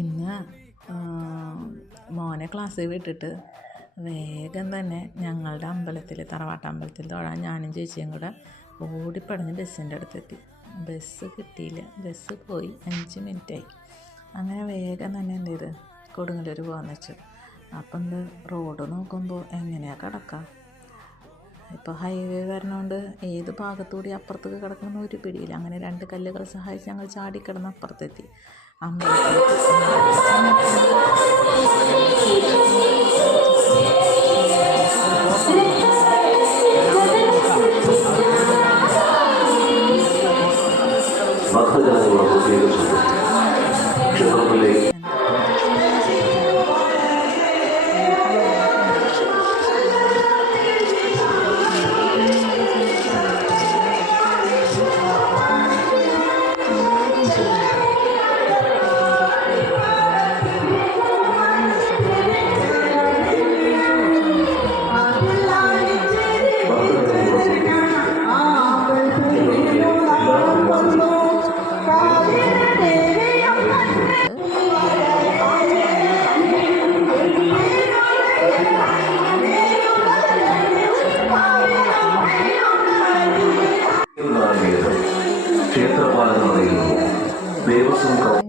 ഇന്ന് മോനെ ക്ലാസ്സിൽ വിട്ടിട്ട് വേഗം തന്നെ ഞങ്ങളുടെ അമ്പലത്തിൽ തറവാട്ടമ്പലത്തിൽ തൊഴാൻ ഞാനും ചേച്ചിയും കൂടെ ഓടിപ്പടഞ്ഞ് ബസ്സിൻ്റെ അടുത്തെത്തി. ബസ് കിട്ടിയില്ല, ബസ് പോയി 5 മിനിറ്റായി. അങ്ങനെ വേഗം തന്നെ എന്ത് ചെയ്ത് കൊടുങ്ങല്ലൂർ പോകാമെന്ന് വെച്ചു. അപ്പം റോഡ് നോക്കുമ്പോൾ എങ്ങനെയാണ് കിടക്കുക? ഇപ്പോൾ ഹൈവേ വരണോണ്ട് ഏത് ഭാഗത്തുകൂടി അപ്പുറത്തേക്ക് കിടക്കണമെന്ന് ഒരു പിടിയില്ല. അങ്ങനെ 2 കല്ലുകൾ സഹായിച്ച് ഞങ്ങൾ ചാടിക്കിടന്ന് അപ്പുറത്തെത്തി. ക്ഷേത്രപാലകർ ദേവസ്വം